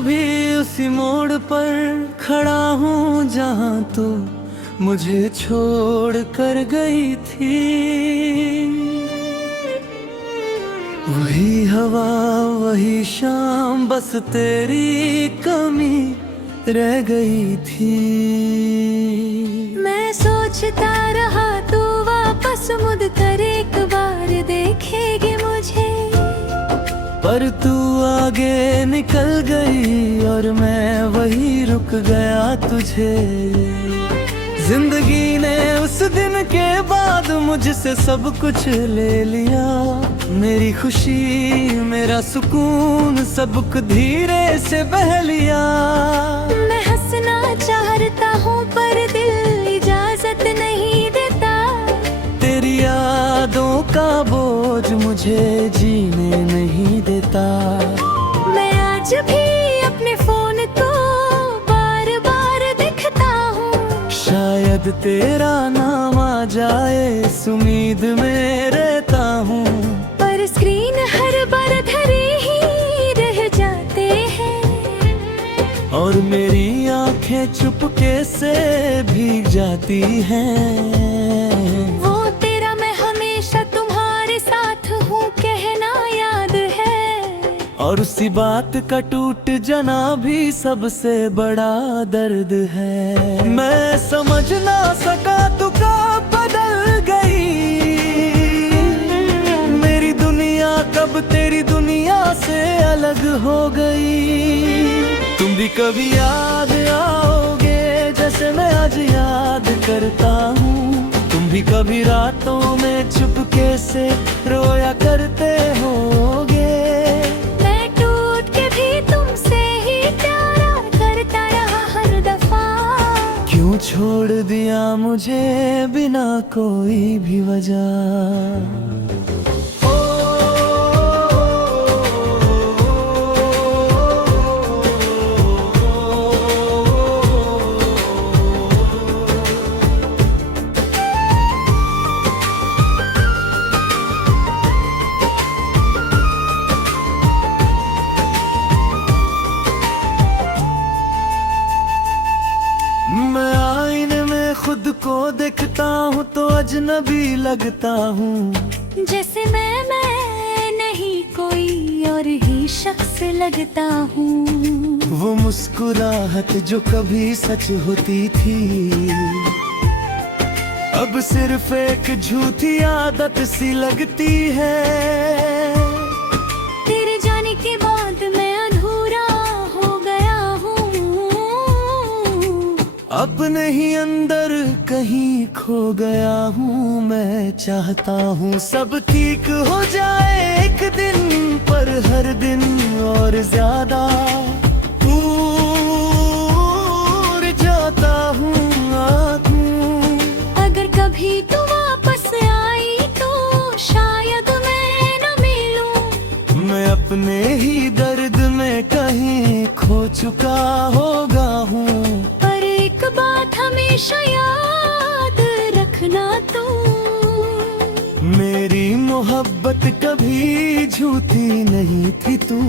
भी उसी मोड़ पर खड़ा हूँ जहाँ तू मुझे छोड़ कर गई थी। वही हवा वही शाम, बस तेरी कमी रह गई थी। मैं सोचता रहा तू वापस मुड़ कर एक बार देखेगी मुझे, पर तू आगे निकल गई और मैं वही रुक गया तुझे। जिंदगी ने उस दिन के बाद मुझसे सब कुछ ले लिया, मेरी खुशी मेरा सुकून सब कुछ धीरे से बह लिया। मैं हंसना चाहता हूँ पर दिल इजाजत नहीं देता, तेरी यादों का बोझ मुझे जीने नहीं देता। मैं आज भी अपने फोन को बार बार देखता हूँ, शायद तेरा नाम आ जाए इस उम्मीद में रहता हूँ। पर स्क्रीन हर बार धरे ही रह जाते हैं, और मेरी आंखें चुपके से भीग जाती हैं। वो तेरा मैं हमेशा तुम्हारे साथ हूँ कहना याद है, और उसी बात का टूट जाना भी सबसे बड़ा दर्द है। मैं समझ ना सका तू कब बदल गई, मेरी दुनिया कब तेरी दुनिया से अलग हो गई। तुम भी कभी याद आओगे जैसे मैं आज याद करता हूँ, तुम भी कभी रातों में चुपके से रोया करते होगे। मैं टूट के भी तुमसे ही प्यारा करता रहा हर दफा, क्यों छोड़ दिया मुझे बिना कोई भी वजह। मैं आईने में खुद को देखता हूँ तो अजनबी लगता हूँ, जैसे मैं नहीं कोई और ही शख्स लगता हूँ। वो मुस्कुराहट जो कभी सच होती थी, अब सिर्फ एक झूठी आदत सी लगती है। तेरे जाने के बाद मैं अधूरा हो गया हूँ, अपने ही अंदर कहीं खो गया हूँ। मैं चाहता हूँ सब ठीक हो जाए एक दिन, पर हर दिन और ज्यादा दूर जाता हूँ। अगर कभी तू वापस आई तो शायद मैं न मिलूं, मैं अपने ही दर्द में कहीं खो चुका होगा हूँ। पर एक बात हमेशा याद रखना तू, मेरी मोहब्बत कभी झूठी नहीं थी तू।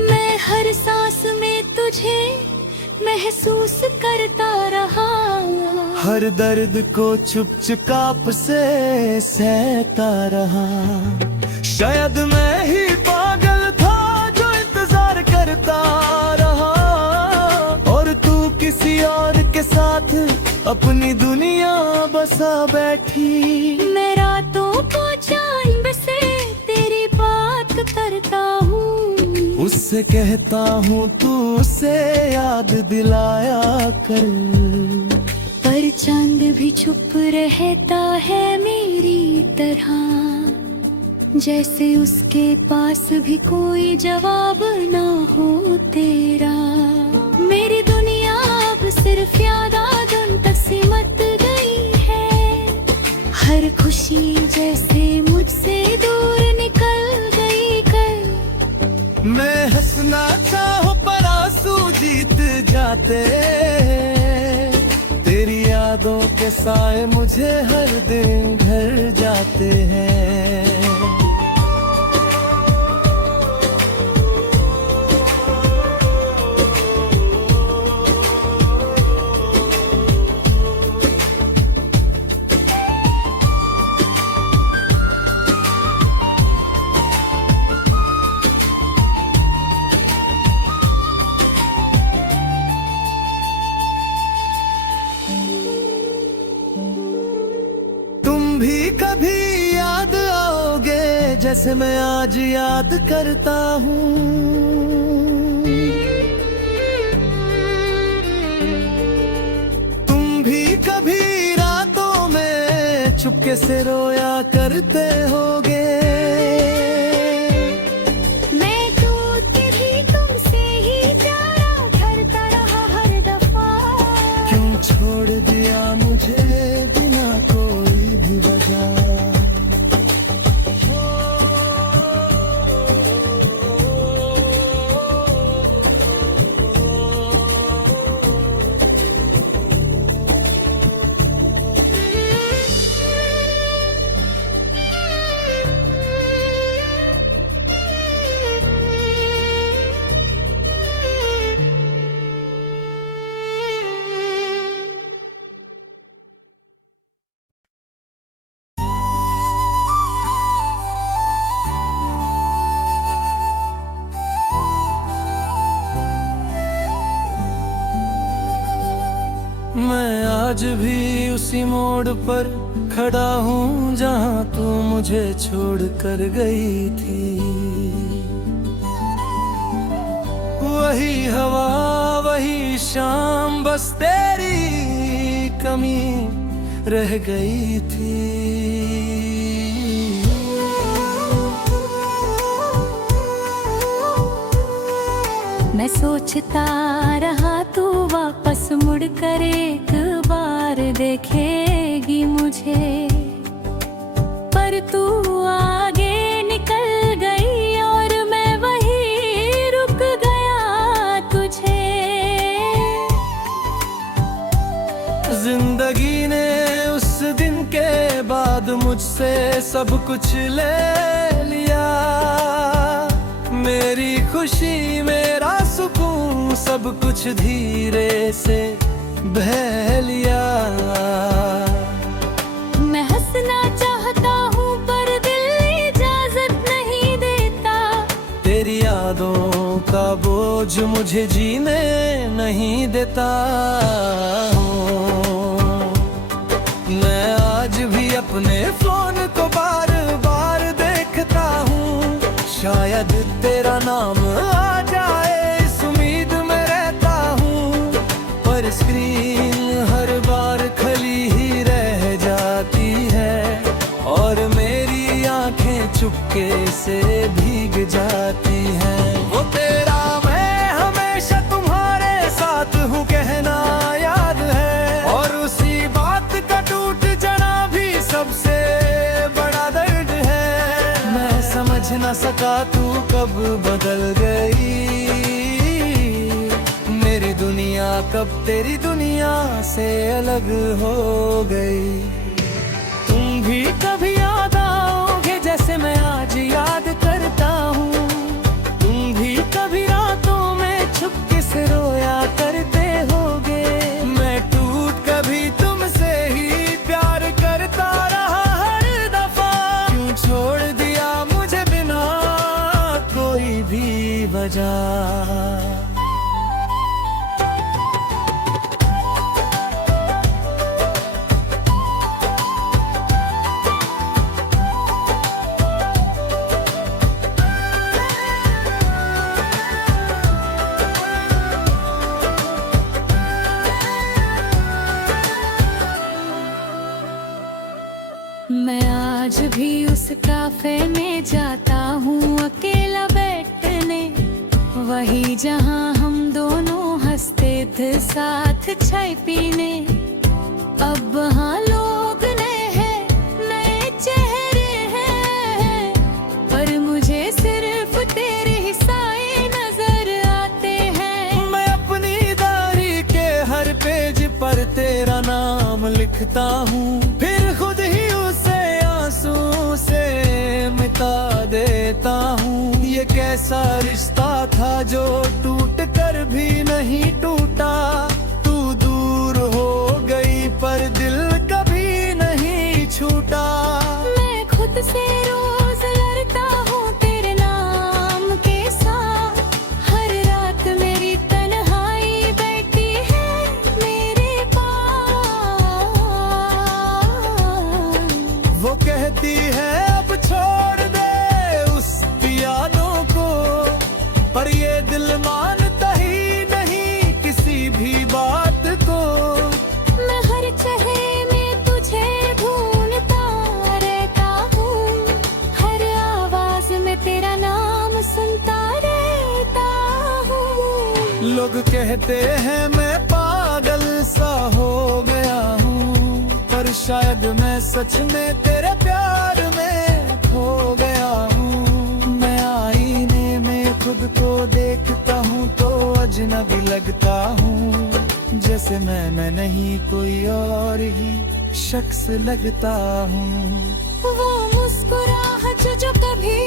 मैं हर सांस में तुझे महसूस करता रहा, हर दर्द को चुपचाप से सहता रहा। शायद मैं ही पागल था जो इंतजार करता रहा, और तू किसी और के साथ अपनी दुनिया बसा बैठी। मैं रातों को चांद से तेरी बात करता हूँ, उससे कहता हूँ तू उसे याद दिलाया कर। पर चांद भी चुप रहता है मेरी तरह, जैसे उसके पास भी कोई जवाब ना हो तेरा। मेरी दुनिया अब सिर्फ यादों तक सिमट गई है, हर खुशी जैसे मुझसे दूर निकल गई कर। मैं हंसना चाहूं पर आंसू जीत जाते, तेरी यादों के साए मुझे हर दिन घर जाते हैं। भी कभी याद आओगे जैसे मैं आज याद करता हूँ। तुम भी कभी रातों में चुपके से रोया करते होगे। मैं टूट के भी तुमसे ही प्यार करता रहा हर दफा। क्यों छोड़ दिया मुझे बिना कोई भी वजह। मैं आज भी उसी मोड़ पर खड़ा हूँ जहाँ तू मुझे छोड़ कर गई थी। वही हवा वही शाम बस तेरी कमी रह गई थी। मैं सोचता रहा तू वापस मुड़ कर एक बार देखेगी मुझे, पर तू आगे निकल गई और मैं वहीं रुक गया तुझे। जिंदगी ने उस दिन के बाद मुझसे सब कुछ ले लिया। मेरी खुशी मेरा सुकून सब कुछ धीरे से बह लिया। मैं हंसना चाहता हूँ पर दिल इजाजत नहीं देता। तेरी यादों का बोझ मुझे जीने नहीं देता। मैं आज भी अपने फोन को बार बार देखता हूँ, शायद तेरा नाम आ जाए इस उम्मीद में रहता हूँ। पर स्क्रीन हर बार खली ही रह जाती है और मेरी आंखें चुपके से भीग जाती हैं। वो तेरा मैं हमेशा तुम्हारे साथ हूँ कहना याद है, और उसी बात का टूट जाना भी सबसे बड़ा दर्द है। मैं समझ न सका तू कब बदल गई, मेरी दुनिया कब तेरी दुनिया से अलग हो गई। तुम भी कभी याद आओगे जैसे मैं आज याद करता हूँ। तुम भी कभी रातों में चुपके से रोया करते होगे। मैं टूट कभी तुमसे ही प्यार करता रहा हर दफा। क्यों छोड़ दिया मुझे बिना कोई भी वजह। मैं आज भी उस काफे में जाता हूँ अकेला बैठने, वही जहाँ हम दोनों हंसते थे साथ चाय पीने। अब वहाँ लोग नए हैं, नए चेहरे हैं, पर मुझे सिर्फ तेरे ही साए नजर आते हैं। मैं अपनी डायरी के हर पेज पर तेरा नाम लिखता हूँ, फिर खुद ही उसे आंसू से मिटा देता हूँ। ये कैसा रिश्ता था जो टूट कर भी नहीं टूटा। तू दूर हो गई पर दिल कभी नहीं छूटा। मैं खुद से रोज लड़ता हूँ तेरे नाम के साथ, हर रात मेरी तन्हाई बैठी है मेरे पास। दिल मानता ही नहीं किसी भी बात को। मैं हर चेहरे में तुझे ढूंढता रहता हूँ, हर आवाज में तेरा नाम सुनता रहता हूँ। लोग कहते हैं मैं पागल सा हो गया हूँ, पर शायद मैं सच में तेरे प्यार में खो गया हूँ। मैं आईने में खुद को देखता हूँ तो अजनबी लगता हूँ, जैसे मैं नहीं कोई और ही शख्स लगता हूँ। वो मुस्कुराहट जो कभी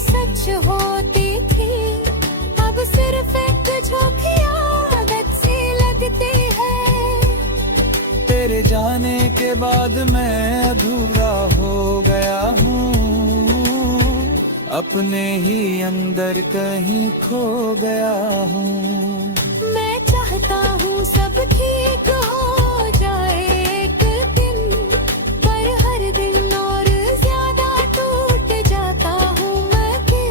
सच होती थी, अब सिर्फ एक झूठी आदत सी लगती है। तेरे जाने के बाद मैं अधूरा हो गया हूँ, अपने ही अंदर कहीं खो गया हूँ। मैं चाहता हूँ सब ठीक हो जाए एक दिन, पर हर दिन और ज्यादा टूट जाता हूँ मैं कि।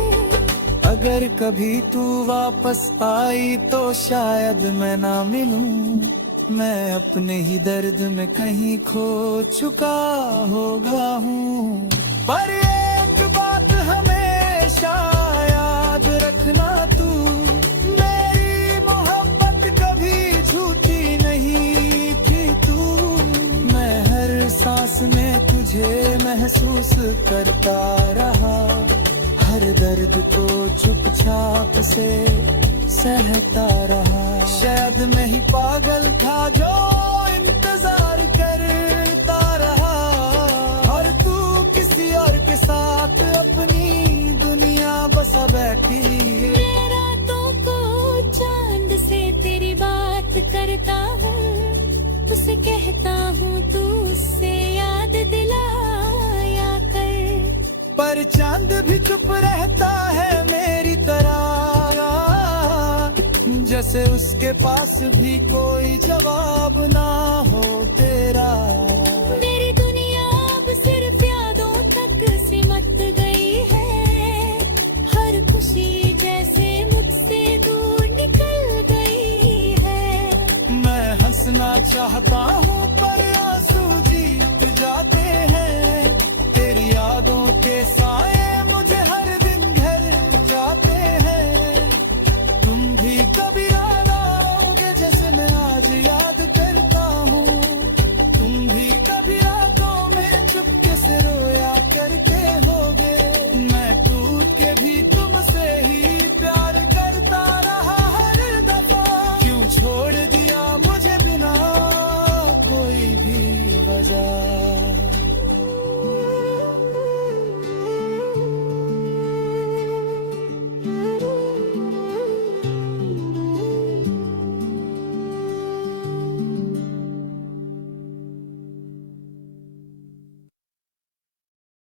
अगर कभी तू वापस आई तो शायद मैं ना मिलूं, मैं अपने ही दर्द में कहीं खो चुका होगा हूँ। पर एक बात हमेशा याद रखना तू, मेरी मोहब्बत कभी झूठी नहीं थी तू। मैं हर सांस में तुझे महसूस करता रहा, हर दर्द को चुपचाप से सहता रहा। शायद मैं ही पागल था जो इंतजार करता रहा, और तू किसी और के साथ अपनी दुनिया बसा बैठी। मैं रातों को चांद से तेरी बात करता हूँ, उसे कहता हूँ तू उससे याद दिलाया कर। पर चांद भी चुप रहता है मेरी तरह, जैसे उसके पास भी कोई जवाब ना हो तेरा। मेरी दुनिया अब सिर्फ यादों तक सिमट गई है, हर खुशी जैसे मुझसे दूर निकल गई है। मैं हंसना चाहता हूँ पर